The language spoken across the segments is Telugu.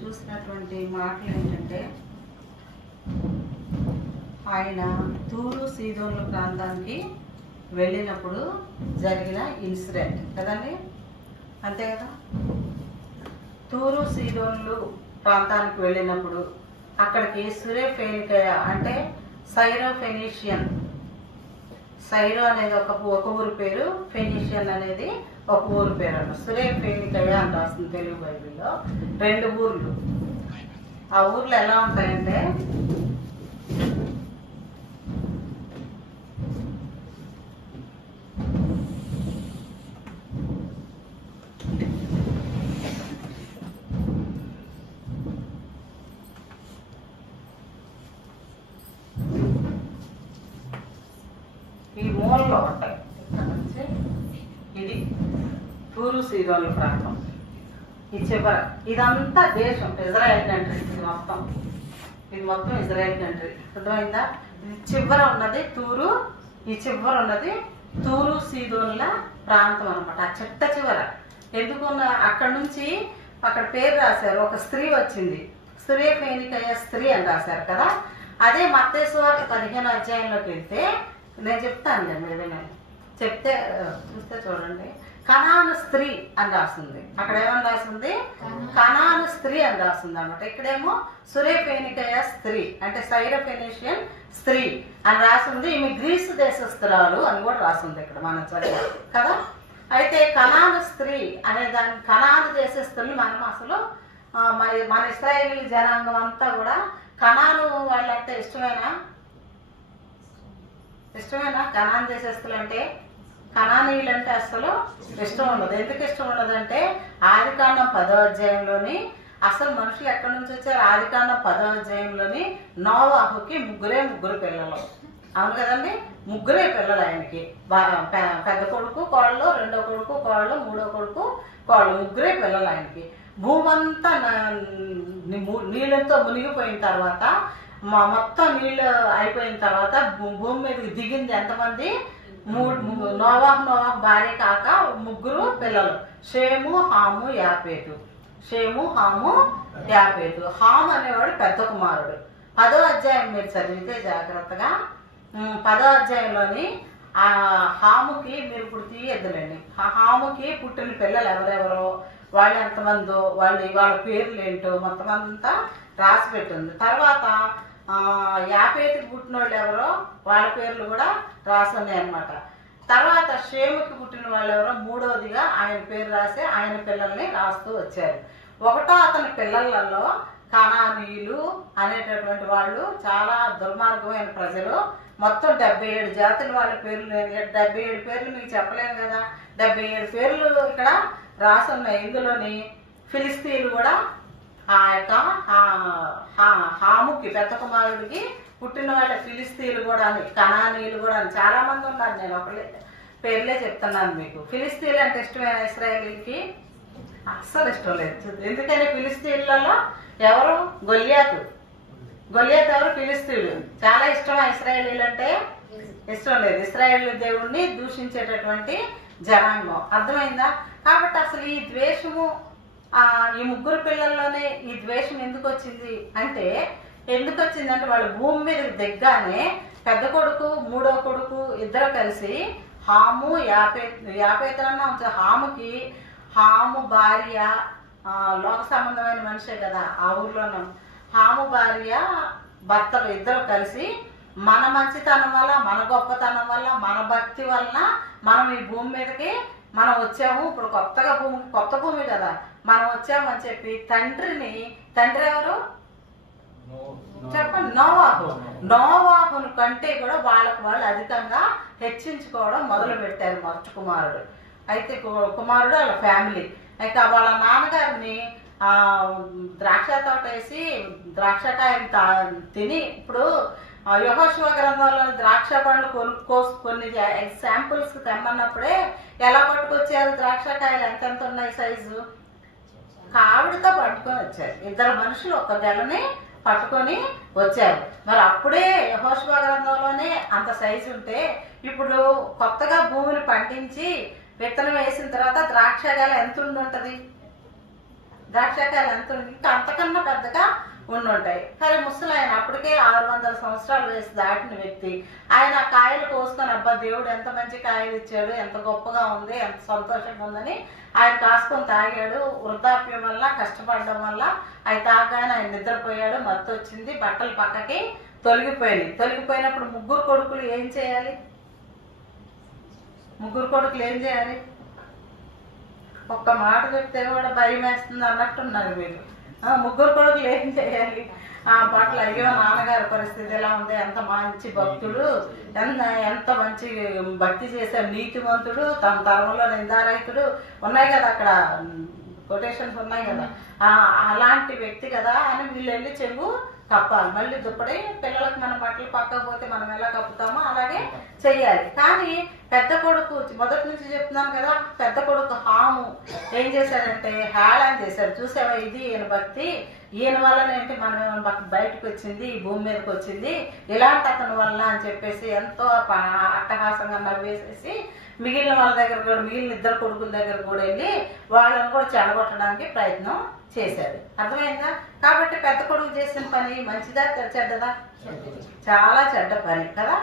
చూసినటువంటి మాటలు ఏంటంటే, ఆయన తూరు సీదోను ప్రాంతానికి వెళ్ళినప్పుడు జరిగిన ఇన్సిడెంట్ కదండి, అంతే కదా. తూరు సీదోన్లు ప్రాంతానికి వెళ్ళినప్పుడు అక్కడికి సురేఫేనికయ అంటే సైరో ఫెనీషియన్, సైరో అనేది ఒక ఊరు పేరు, ఫెనీషియన్ అనేది ఒక ఊరు పేరు అన్న. సురేఫేనికయ అని రాస్తుంది తెలుగు బైబిల్లో. 2 ఊర్లు. ఆ ఊర్లు ఎలా ఉంటాయంటే, ఈ మూలలో ఉంటాయి. ఇక్కడ నుంచి ఇది తూరు సీదోను ప్రాంతం, ఈ చివర ఇదంతా దేశం, ఇజ్రాయెల్ కంట్రీ. ఇది మొత్తం ఇజ్రాయెల్ కంట్రీ, అర్థమైందా. ఇది చివర ఉన్నది తూరు, ఈ చివర ఉన్నది తూరు సీదోన్ల ప్రాంతం అనమాట. ఆ చిట్ట చివర ఎందుకున్న అక్కడ నుంచి అక్కడ పేరు రాశారు, ఒక స్త్రీ వచ్చింది, సురేఫేనికయ స్త్రీ అని రాశారు కదా. అదే మత్తయి సువార్త 15వ అధ్యాయంలోకి వెళ్తే నేను చెప్తాను కదా, ఏదైనా చెప్తే చూస్తే చూడండి, కనాను స్త్రీ అని రాస్తుంది. అక్కడ ఏమని రాస్తుంది? కనాను స్త్రీ అని రాస్తుంది అనమాట. ఇక్కడేమో సురేఫేనికయ స్త్రీ అంటే సైరోఫెనీషియన్ స్త్రీ అని రాసింది. ఈమె గ్రీసు దేశస్తురాలు అని కూడా రాస్తుంది ఇక్కడ మనం చదివాం కదా. అయితే కనాను స్త్రీ అనే దాని, కనాను దేశస్తుల్ని మనం అసలు మరి మన ఇశ్రాయేలీ జనాంగం అంతా కూడా కనాను వాళ్ళంటే ఇష్టమేనా? కనాను దేశస్తులు అంటే, కనానీయులు అంటే అసలు ఇష్టం ఉండదు. ఎందుకు ఇష్టం ఉండదంటే, ఆదికాండం 10వ అధ్యాయంలోని అసలు మనుషులు ఎక్కడి నుంచి వచ్చారు? ఆదికాండం 10వ అధ్యాయంలోని నోవాహుకి ముగ్గురు పిల్లలు, అవును కదండి, ముగ్గురే పిల్లలు ఆయనకి. పెద్ద కొడుకు కోళ్ళు, రెండో కొడుకు కోళ్ళు, మూడో కొడుకు కోళ్ళు, ముగ్గురే పిల్లలు ఆయనకి. భూమంతా నీళ్ళతో మునిగిపోయిన తర్వాత, మొత్తం నీళ్ళు అయిపోయిన తర్వాత భూమి మీదకి దిగింది ఎంతమంది? నోవాహు భార్య కాక ముగ్గురు పిల్లలు, షేము, హాము, యాపేతు. హాము అనేవాడు పెద్ద కుమారుడు. 10వ అధ్యాయం మీరు చదివితే జాగ్రత్తగా, 10వ అధ్యాయంలోని ఆ హాముకి మీరు ఇప్పుడు తీయద్దులండి. ఆ హాముకి పుట్టిన పిల్లలు ఎవరెవరో, వాళ్ళు ఎంతమందో, వాళ్ళ పేర్లు ఏంటో మొత్తం అంతా రాసి పెట్టింది. తర్వాత యాపేతికి పుట్టిన వాళ్ళు ఎవరో వాళ్ళ పేర్లు కూడా రాసి ఉన్నాయి అనమాట. తర్వాత షేముకి పుట్టిన వాళ్ళు ఎవరో మూడవదిగా ఆయన పేరు రాసి ఆయన పిల్లల్ని రాస్తూ వచ్చారు. ఒకటో అతని పిల్లలలో కనానీయులు అనేటటువంటి వాళ్ళు చాలా దుర్మార్గమైన ప్రజలు. మొత్తం 77 జాతుల వాళ్ళ పేర్లు, 77 పేర్లు మీకు చెప్పలేను కదా, 77 పేర్లు ఇక్కడ రాసి ఉన్నాయి. ఇందులోని ఫిలిస్తీన్లు కూడా, ఆ యొక్క హాముకి పెద్ద కుమారుడికి పుట్టిన వాళ్ళ ఫిలిస్తీన్లు కూడా అని, కనానీయులు కూడా అని చాలా మంది ఉన్నారు. నేను ఒకళ్ళే పేర్లే చెప్తున్నాను మీకు. ఫిలిస్తీన్లు అంటే ఇష్టమైన ఇశ్రాయేలీకి అస్సలు ఇష్టం లేదు. ఎందుకని ఫిలిస్తీన్లలో ఎవరు? గొల్యాతు ఎవరు? ఫిలిస్తీన్లు. చాలా ఇష్టం ఇశ్రాయేలీలు అంటే ఇష్టం లేదు. ఇశ్రాయేలు దేవుణ్ణి దూషించేటటువంటి జనాంగం, అర్థమైందా. కాబట్టి అసలు ఈ ద్వేషము ఈ ముగ్గురు పిల్లల్లోనే ఈ ద్వేషం ఎందుకు వచ్చింది అంటే, వాళ్ళు భూమి మీద దిగ్గానే పెద్ద కొడుకు మూడో కొడుకు ఇద్దరు కలిసి హాము, యాపేతనన్నా ఉంచారు. హాము భార్య లోక సంబంధమైన మనిషే కదా, ఆ ఊర్లోనూ హాము భార్య భర్తలు ఇద్దరు కలిసి మన మంచితనం వల్ల, మన గొప్పతనం వల్ల, మన భక్తి వలన మనం ఈ భూమి మీదకి మనం వచ్చాము. ఇప్పుడు కొత్త భూమి కదా మనం వచ్చామని చెప్పి తండ్రి ఎవరు చెప్పండి? నోవాహును కంటే కూడా వాళ్ళకు వాళ్ళు అధికంగా హెచ్చించుకోవడం మొదలు పెట్టారు మొదటి కుమారుడు. అయితే కుమారుడు వాళ్ళ ఫ్యామిలీ, అయితే వాళ్ళ నాన్నగారిని ద్రాక్ష తోట వేసి ద్రాక్షకాయలు తిని, ఇప్పుడు యెహోషువ గ్రంథంలో ద్రాక్ష పండ్లు కొన్ని శాంపుల్స్ తెమ్మన్నప్పుడే ఎలా పట్టుకొచ్చారు? ద్రాక్షకాయలు ఎంతెంత ఉన్నాయి సైజు, కావిడితో పట్టుకొని వచ్చారు. ఇద్దరు మనుషులు ఒక గెలని పట్టుకొని వచ్చారు. మరి అప్పుడే యెహోషువ గ్రంథంలోనే అంత సైజు ఉంటే, ఇప్పుడు కొత్తగా భూమిని పండించి విత్తనం వేసిన తర్వాత ద్రాక్ష గెల ఎంత ఉండుంటది? ద్రాక్షకాయలు ఎంత ఇంకా అంతకన్నా పెద్దగా ఉండుంటాయి. కానీ ముసలాయన అప్పటికే 600 సంవత్సరాల వయసు దాటిన వ్యక్తి. ఆయన కాయలు కోసుకొని అబ్బా దేవుడు ఎంత మంచి కాయలు ఇచ్చాడు, ఎంత గొప్పగా ఉంది, ఎంత సంతోషంగా ఉందని ఆయన కాసుకొని తాగాడు. వృద్ధాప్యం వల్ల కష్టపడడం వల్ల ఆయన తాగానే ఆయన నిద్రపోయాడు. మత్తు వచ్చింది, బట్టలు పక్కకి తొలగిపోయినప్పుడు ముగ్గురు కొడుకులు ఏం చేయాలి? ఒక్క మాట చెప్తే కూడా భయం వేస్తుంది అన్నట్టున్నారు మీరు. ముగ్గురు కొడుకులు ఏం చేయాలి? ఆ బట్టలు, అయ్యో నాన్నగారి పరిస్థితి ఎలా ఉంది, ఎంత మంచి భక్తుడు, ఎంత మంచి భక్తి చేశాడు, నీతివంతుడు, తన తరంలో నిందారహితుడు, ఉన్నాయి కదా అక్కడ కొటేషన్స్ ఉన్నాయి కదా, అలాంటి వ్యక్తి కదా అని వీళ్ళు వెళ్ళి చెంగు కప్పాలి. మళ్ళీ దుప్పటి పిల్లలకు మన బట్టలు పక్కకపోతే మనం ఎలా కప్పుతామో అలాగే చెయ్యాలి. కానీ పెద్ద కొడుకు, మొదటి నుంచి చెప్తున్నాను కదా, పెద్ద కొడుకు హాము ఏం చేశాడంటే హేళన చేశాడు. చూసావా, ఇది ఈయన భక్తి, ఈయన వల్లనేంటి మనం బయటకు వచ్చింది, ఈ భూమి మీదకి వచ్చింది, ఇలాంటి అతని వల్ల అని చెప్పేసి ఎంతో అట్టహాసంగా నవ్వేసేసి మిగిలిన వాళ్ళ దగ్గర కూడా, మిగిలిన ఇద్దరు కొడుకుల దగ్గర కూడా వెళ్ళి వాళ్ళని కూడా చెడగొట్టడానికి ప్రయత్నం చేశాడు. అర్థమైందా? కాబట్టి పెద్ద కొడుకు చేసిన పని మంచిదా చెడ్డదా? చాలా చెడ్డ పని కదా.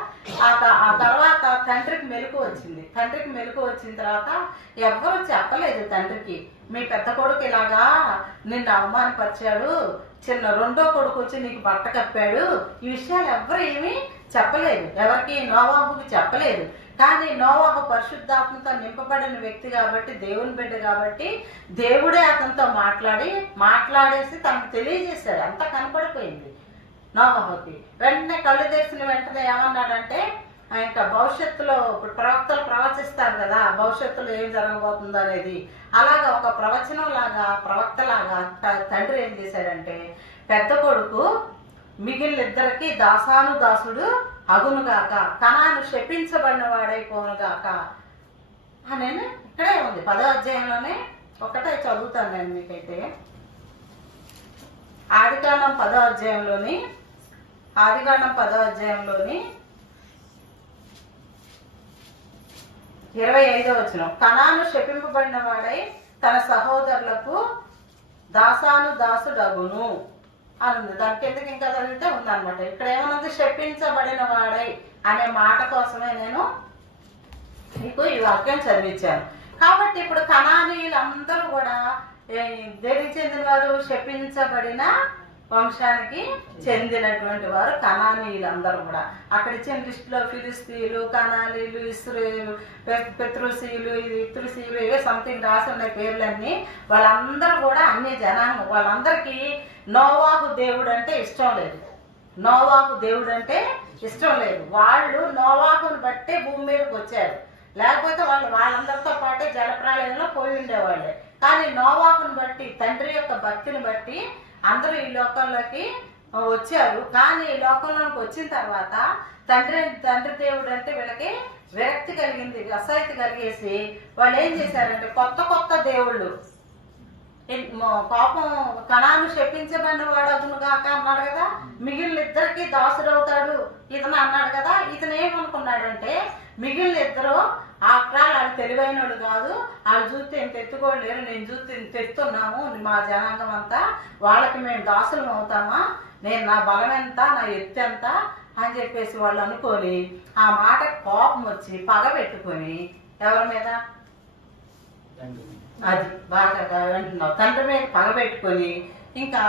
ఆ తర్వాత తండ్రికి మెలకు వచ్చింది. తండ్రికి మెలకు వచ్చిన తర్వాత ఎవ్వరూ చెప్పలేదు తండ్రికి, మీ పెద్ద కొడుకు ఇలాగా నిన్ను అవమానపరిచాడు, రెండో కొడుకు వచ్చి నీకు బట్ట కప్పాడు, ఈ విషయాలు ఎవ్వరు ఏమీ చెప్పలేదు, ఎవరికి నోవాహుకి చెప్పలేదు. కానీ నోవాహు పరిశుద్ధాత్మతో నింపబడిన వ్యక్తి కాబట్టి, దేవుని బిడ్డ కాబట్టి, దేవుడే అతనితో మాట్లాడేసి తనకు తెలియజేశాడు. అంతా కనపడిపోయింది నోవాహుకి. వెంటనే కళ్ళు తెరిచిన వెంటనే ఏమన్నాడంటే, ఇంకా భవిష్యత్తులో ఇప్పుడు ప్రవక్తలు ప్రవచిస్తారు కదా, భవిష్యత్తులో ఏం జరగబోతుందో అనేది, అలాగా ఒక ప్రవచనం లాగా, ప్రవక్తలాగా తండ్రి ఏం చేశాడంటే, పెద్ద కొడుకు మిగిలిన ఇద్దరికి దాసుడు అగునుగాక, కనాను శపించబడిన వాడైపోనుగాక అని ఇక్కడే ఉంది. 10వ అధ్యాయంలోనే ఒకటే చదువుతాను నేను మీకైతే. ఆదికాండం 10వ అధ్యాయంలోని 25వ వచనం, కనాను శపింపబడిన వాడై తన సహోదరులకు దాసుడగును అని ఉంది. దానికి ఎందుకు ఇంకా చదివితే ఉందన్నమాట. ఇక్కడ ఏమన్నది? శపించబడిన వాడై అనే మాట కోసమే నేను మీకు ఈ వాక్యం చదివించాను. కాబట్టి ఇప్పుడు కనానీయులందరూ కూడా దేనికి చెందిన వారు? శపించబడిన వంశానికి చెందినటువంటి వారు కనానీయులందరూ కూడా. అక్కడ ఇచ్చిన లిస్టులో ఫిలిస్తీయులు, కనానీయులు, ఇశ్రాయేలు, పెత్రుసీయులు, ఇత్రుసీయులు, ఇవే సంథింగ్ రాసి ఉన్నాయి పేర్లన్నీ. వాళ్ళందరూ కూడా అన్ని జనాంగం. వాళ్ళందరికీ నోవాహు దేవుడు అంటే ఇష్టం లేదు. వాళ్ళు నోవాహుని బట్టే భూమి మీదకి వచ్చారు. లేకపోతే వాళ్ళందరితో పాటే జలప్రళయంలో పోయి ఉండేవాళ్ళే. కానీ నోవాహుని బట్టి, తండ్రి యొక్క భక్తిని బట్టి అందరూ ఈ లోకంలోకి వచ్చారు. కానీ ఈ లోకంలోకి వచ్చిన తర్వాత తండ్రి దేవుడు అంటే వీళ్ళకి విరక్తి కలిగింది, అసహ్యత కలిగేసి వాళ్ళు ఏం చేశారంటే కొత్త దేవుళ్ళు, పాపం కనాను శపించబడిన వాడు అతను కాక అన్నాడు కదా, మిగిలిన ఇద్దరికి దాసుడవుతాడు ఇతను అన్నాడు కదా. ఇతను ఏమనుకున్నాడంటే, మిగిలిన ఇద్దరు వాళ్ళు తెలివైనడు కాదు, వాళ్ళు చూస్తే ఇంత ఎత్తుకోలేరు, నేను చూస్తే ఇంత ఎత్తున్నాము, మా జనాంగం అంతా, వాళ్ళకి మేము దాసులం అవుతామా, నా బలం ఎంత, నా ఎత్తు ఎంత అని చెప్పేసి వాళ్ళు అనుకొని ఆ మాట కోపం వచ్చి పగ పెట్టుకొని ఎవరి మీద, అది బాగా అంటున్నావు, తండ్రి మీద పగ పెట్టుకొని ఇంకా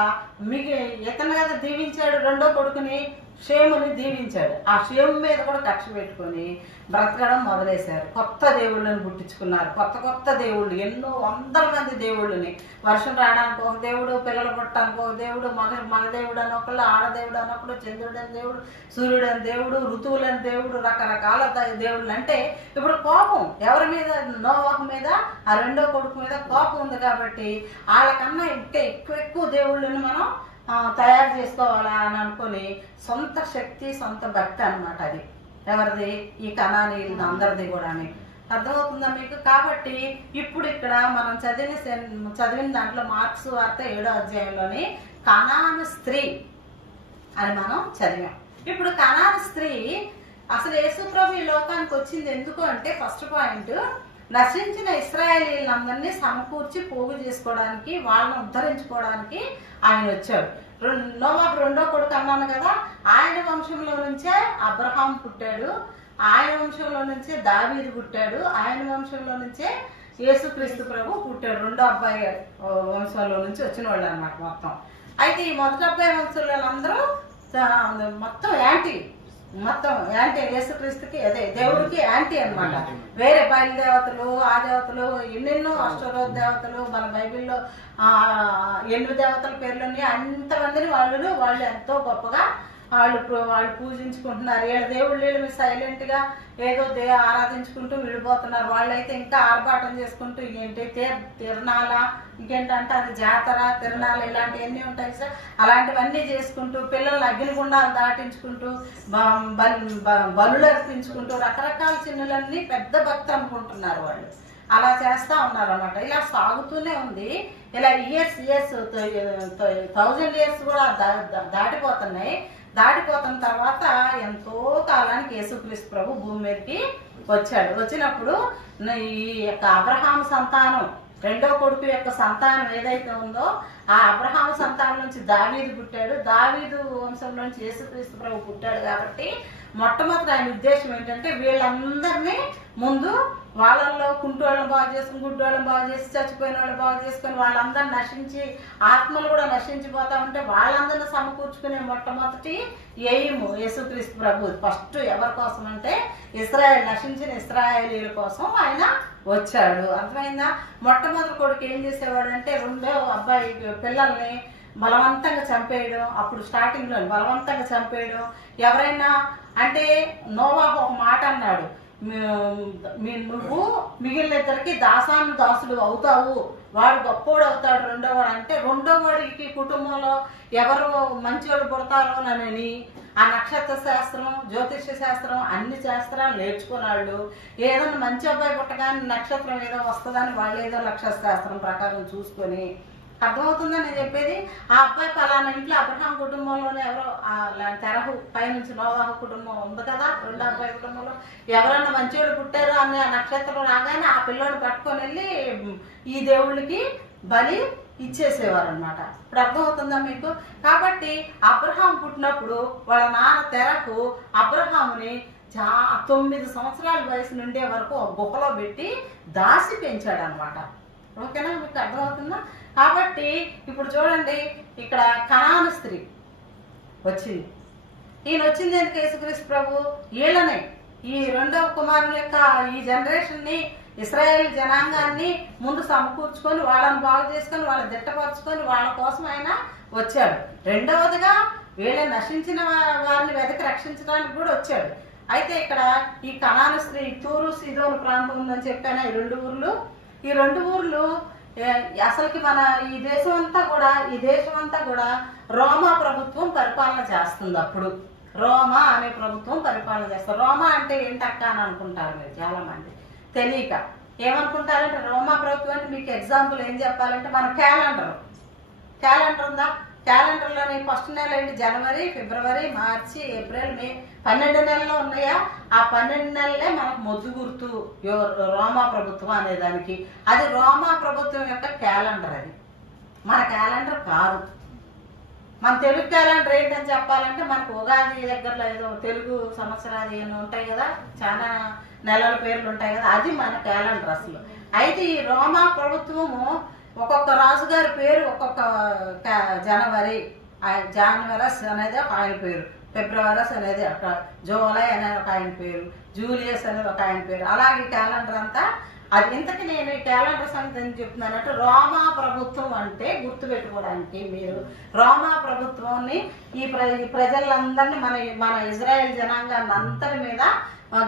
ఇతను కదా దీవించాడు, రెండో కొడుకుని షేముని దీవించాడు. ఆ షేము మీద కూడా కక్ష పెట్టుకొని బ్రతకడం మొదలేశారు. కొత్త దేవుళ్ళని పుట్టించుకున్నారు. కొత్త దేవుళ్ళు, ఎన్నో వందల మంది దేవుళ్ళని. వర్షం రావడానికి ఒక దేవుడు, పిల్లలు పుట్టడానికి ఒక దేవుడు, మగ దేవుడు అని ఒకళ్ళు, ఆడదేవుడు అన్నప్పుడు, చంద్రుడు అని దేవుడు, సూర్యుడు అని దేవుడు, ఋతువులని దేవుడు, రకరకాల దేవుళ్ళు. అంటే ఇప్పుడు కోపం ఎవరి మీద? నోవాహు మీద, ఆ రెండో కొడుకు మీద కోపం ఉంది. కాబట్టి వాళ్ళకన్నా ఇంకా ఎక్కువ దేవుళ్ళని మనం తయారు చేసుకోవాలా అని అనుకుని సొంత శక్తి, సొంత భక్తి అన్నమాట. అది ఎవరిది? ఈ కనానీయులు అందరిది కూడా. అర్థమవుతుందా మీకు? కాబట్టి ఇప్పుడు ఇక్కడ మనం చదివిన దాంట్లో మార్క్స్ వార్త 7వ అధ్యాయంలోని కనాను స్త్రీ అని మనం చదివాం. ఇప్పుడు కనాను స్త్రీ అసలు యేసు ప్రభు ఈ లోకానికి వచ్చింది ఎందుకు అంటే, ఫస్ట్ పాయింట్, నశించిన ఇశ్రాయేలీలందరినీ సమకూర్చి పోగు చేసుకోవడానికి, వాళ్ళని ఉద్ధరించుకోవడానికి ఆయన వచ్చాడు. నోవాహు రెండో కొడుకు అన్నాను కదా, ఆయన వంశంలో నుంచే అబ్రహాం పుట్టాడు, ఆయన వంశంలో నుంచే దావీదు పుట్టాడు, ఆయన వంశంలో నుంచే యేసుక్రీస్తు ప్రభు పుట్టాడు. రెండో అబ్బాయి వంశంలో నుంచి వచ్చిన వాళ్ళు అన్నమాట మొత్తం. అయితే ఈ మొదటి అబ్బాయి వంశంలో అందరూ మొత్తం యాంటీ యేసుక్రీస్తుకి, అదే దేవుడికి యాంటీ అన్నమాట. వేరే బయలుదేవతలు, ఆ దేవతలు, ఎన్నెన్నో అష్టరోధ దేవతలు, మన బైబిల్లో 8 దేవతల పేర్లున్నాయి. అంతమందిని వాళ్ళు ఎంతో గొప్పగా వాళ్ళు పూజించుకుంటున్నారు. వీళ్ళ దేవుళ్ళు వీళ్ళు సైలెంట్ గా ఏదో ఆరాధించుకుంటూ వెళ్ళిపోతున్నారు. వాళ్ళైతే ఇంకా ఆర్భాటం చేసుకుంటూ ఏంటి తిరణాల, ఇంకేంటంటే అది జాతర, తిరణాలు ఇలాంటివన్నీ ఉంటాయి సార్. అలాంటివన్నీ చేసుకుంటూ పిల్లల్ని అగ్నిగుండాలు దాటించుకుంటూ బలులు అర్పించుకుంటూ రకరకాల చిన్నులన్నీ పెద్ద భక్తి అనుకుంటున్నారు వాళ్ళు. అలా చేస్తా ఉన్నారు అన్నమాట. ఇలా సాగుతూనే ఉంది. ఇలా ఇయర్స్ 1000 years కూడా దాటిపోతున్నాయి. దాటిపోతున్న తర్వాత ఎంతో కాలానికి యేసుక్రీస్తు ప్రభు భూమి మీదకి వచ్చాడు. వచ్చినప్పుడు ఈ యొక్క అబ్రహాము సంతానం, రెండో కొడుకు యొక్క సంతానం ఏదైతే ఉందో ఆ అబ్రహాము సంతానం నుంచి దావీదు పుట్టాడు. దావీదు వంశం నుంచి యేసుక్రీస్తు ప్రభు పుట్టాడు. కాబట్టి మొట్టమొదటి ఆయన ఉద్దేశం ఏంటంటే వీళ్ళందరినీ ముందు వాళ్ళల్లో కుంటోళ్ళని బాగు చేసుకుని, గుడ్డోళ్ళని బాగు చేసి, చచ్చిపోయిన వాళ్ళు బాగు చేసుకుని, వాళ్ళందరినీ నశించి, ఆత్మలు కూడా నశించిపోతా ఉంటే వాళ్ళందరినీ సమకూర్చుకునే మొట్టమొదటి ఎయిము యేసుక్రీస్తు ప్రభు. ఫస్ట్ ఎవరి కోసం అంటే నశించిన ఇశ్రాయేలీల కోసం ఆయన వచ్చాడు. అర్థమైందా? మొట్టమొదటి కొడుకు ఏం చేసేవాడు అంటే రెండో అబ్బాయి పిల్లల్ని బలవంతంగా చంపేయడం. అప్పుడు స్టార్టింగ్ లో బలవంతంగా చంపేయడం. ఎవరైనా అంటే నోవాహు ఒక మాట అన్నాడు, నువ్వు మిగిలిన ఇద్దరికి దాసుడు అవుతావు, వాడు గొప్పోడు అవుతాడు రెండోవాడు అంటే. రెండోవాడికి కుటుంబంలో ఎవరు మంచివాడు పుడతారోనని ఆ నక్షత్ర శాస్త్రం, జ్యోతిష్య శాస్త్రం, అన్ని శాస్త్రాలు నేర్చుకున్నాళ్ళు. ఏదైనా మంచి అబ్బాయి పుట్టగానే నక్షత్రం ఏదో వస్తుందని వాళ్ళు ఏదో నక్షత్ర శాస్త్రం ప్రకారం చూసుకొని, అర్థమవుతుందా నేను చెప్పేది? ఆ అబ్బాయి పలానా ఇంట్లో అబ్రహాం కుటుంబంలోనే ఎవరో తెరహు పైనుంచి నోవాహు కుటుంబం ఉంది కదా, రెండో అబ్బాయి కుటుంబంలో ఎవరన్నా మంచివాళ్ళు పుట్టారు అనే ఆ నక్షత్రం రాగానే ఆ పిల్లోని పట్టుకొని వెళ్ళి ఈ దేవుళ్ళకి బలి ఇచ్చేసేవారు అనమాట. ఇప్పుడు అర్థమవుతుందా మీకు? కాబట్టి అబ్రహాం పుట్టినప్పుడు వాళ్ళ నాన్న తెరకు అబ్రహాముని 9 సంవత్సరాల వయసు నుండే వరకు ఒక గుహలో పెట్టి దాసి పెంచాడు అనమాట. ఓకేనా? మీకు అర్థమవుతుందా? కాబట్టి ఇప్పుడు చూడండి, ఇక్కడ కనాను స్త్రీ వచ్చింది. ఈయన వచ్చింది ఎందుకు? యేసుక్రీస్తు ప్రభు వీళ్ళనే, ఈ రెండవ కుమారుని యొక్క ఈ జనరేషన్ ని, ఇశ్రాయేల్ జనాంగాన్ని ముందు సమకూర్చుకొని, వాళ్ళని బాగు చేసుకొని, వాళ్ళని దిట్టపరుచుకొని, వాళ్ళ కోసం ఆయన వచ్చాడు. రెండవదిగా వీళ్ళ నశించిన వారిని వెతికి రక్షించడానికి కూడా వచ్చాడు. అయితే ఇక్కడ ఈ కనాను స్త్రీ, తూరు సీదోను ప్రాంతం ఉందని చెప్పాను. ఈ రెండు ఊర్లు అసలుకి మన ఈ దేశం అంతా కూడా రోమా ప్రభుత్వం పరిపాలన చేస్తుంది. అప్పుడు రోమా అనే ప్రభుత్వం పరిపాలన చేస్తారు. రోమా అంటే ఏంటక్క అని అనుకుంటారు మీరు చాలా మంది తెలియక. ఏమనుకుంటారంటే రోమా ప్రభుత్వం అంటే మీకు ఎగ్జాంపుల్ ఏం చెప్పాలంటే మన క్యాలెండర్ ఉందా? క్యాలెండర్లోని ఫస్ట్ నెల ఏంటి? జనవరి, ఫిబ్రవరి, మార్చి, ఏప్రిల్, మే 12 నెలలు ఉన్నాయా? ఆ 12 నెలలే మనకు మొద్దు గుర్తు రోమా ప్రభుత్వం అనేదానికి. అది రోమా ప్రభుత్వం యొక్క క్యాలెండర్. అది మన క్యాలెండర్ కాదు. మన తెలుగు క్యాలెండర్ ఏంటని చెప్పాలంటే మనకు ఉగాది దగ్గరలో ఏదో తెలుగు సంవత్సరాలు ఏమో ఉంటాయి కదా, చాలా నెలల పేర్లు ఉంటాయి కదా, అది మన క్యాలెండర్ అసలు. అయితే ఈ రోమా ప్రభుత్వము ఒక్కొక్క రాజుగారి పేరు ఒక్కొక్క జాన్వరస్ అనేది ఒక ఆయన పేరు, ఫిబ్రవరస్ అనేది ఒక, జూలై అనేది ఒక ఆయన పేరు, జూలియస్ అనేది ఒక ఆయన పేరు. అలాగే క్యాలెండర్ అంతా అది. ఇంతకీ నేను ఈ క్యాలెండర్ సంగతి ఏం చెప్తున్నానంటే రోమా ప్రభుత్వం అంటే గుర్తుపెట్టుకోవడానికి మీరు రోమా ప్రభుత్వాన్ని ఈ ప్రజలందరినీ మన ఇజ్రాయెల్ జనాంగాన్ని అంతటి మీద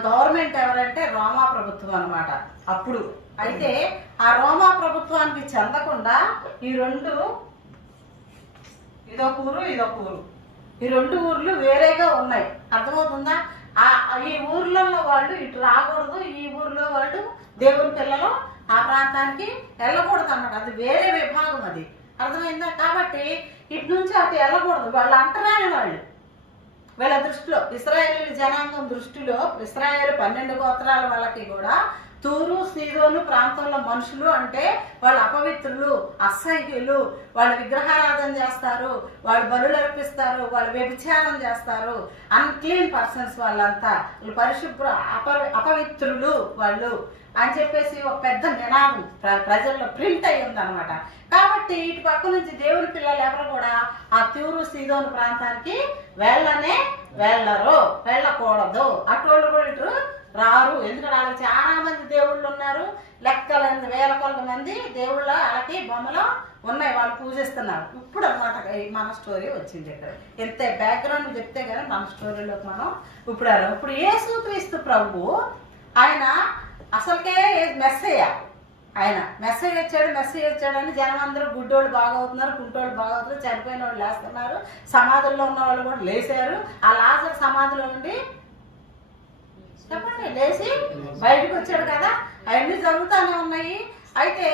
గవర్నమెంట్ ఎవరంటే రోమా ప్రభుత్వం అన్నమాట అప్పుడు. అయితే ఆ రోమా ప్రభుత్వానికి చెందకుండా ఈ రెండు, ఇదొక ఊరు ఈ రెండు ఊర్లు వేరేగా ఉన్నాయి. అర్థమవుతుందా? ఈ ఊర్లలో వాళ్ళు ఇటు రాకూడదు, ఈ ఊర్లో వాళ్ళు దేవుని పిల్లలు ఆ ప్రాంతానికి వెళ్ళకూడదు అన్నమాట. అది వేరే విభాగం. అది అర్థమైందా? కాబట్టి ఇటు నుంచి అటు వెళ్ళకూడదు. వాళ్ళు అంటరాని వాళ్ళు. వీళ్ళ దృష్టిలో, ఇశ్రాయేలు జనాంగం దృష్టిలో, ఇశ్రాయేలు 12 గోత్రాల వాళ్ళకి కూడా తూరు సీదోను ప్రాంతంలో మనుషులు అంటే వాళ్ళు అపవిత్రులు, అసహ్యులు, వాళ్ళు విగ్రహారాధన చేస్తారు, వాళ్ళు బలులు అర్పిస్తారు, వాళ్ళు వ్యభిచారం చేస్తారు, అన్క్లీన్ పర్సన్స్ వాళ్ళంతా, వాళ్ళు పరిశుభ్ర అపవిత్రులు వాళ్ళు అని చెప్పేసి ఒక పెద్ద నినాదం ప్రజల్లో ప్రింట్ అయి ఉందన్నమాట. కాబట్టి ఇటు పక్క నుంచి దేవుని పిల్లలు ఎవరు కూడా ఆ తూరు సీదోను ప్రాంతానికి వెళ్ళకూడదు. అటోళ్ళు కూడా ఇటు రారు. ఎందుకంటే వాళ్ళకి చాలా మంది దేవుళ్ళు ఉన్నారు, లెక్కలంది వేల కొలది మంది దేవుళ్ళ వాళ్ళకి బొమ్మలు ఉన్నాయి, వాళ్ళు పూజిస్తున్నారు. ఇప్పుడు అన్నమాట మన స్టోరీ వచ్చింది. ఇక్కడ ఎంత బ్యాక్గ్రౌండ్ చెప్తే కానీ మన స్టోరీలోకి మనం ఇప్పుడు యేసుక్రీస్తు ప్రభు ఆయన అసలుకే మెస్సయ్య. ఆయన మెస్సయ్య వచ్చాడని జనం అందరూ గుడ్డోళ్ళు బాగవుతున్నారు, కుంటోళ్ళు బాగవుతున్నారు, చనిపోయిన వాళ్ళు లేస్తున్నారు, సమాధుల్లో ఉన్న వాళ్ళు కూడా లేచారు. ఆ లాజరు సమాధిలో ఉండి చెప్పండి లేచి బయటకు వచ్చాడు కదా. అవన్నీ జరుగుతూనే ఉన్నాయి. అయితే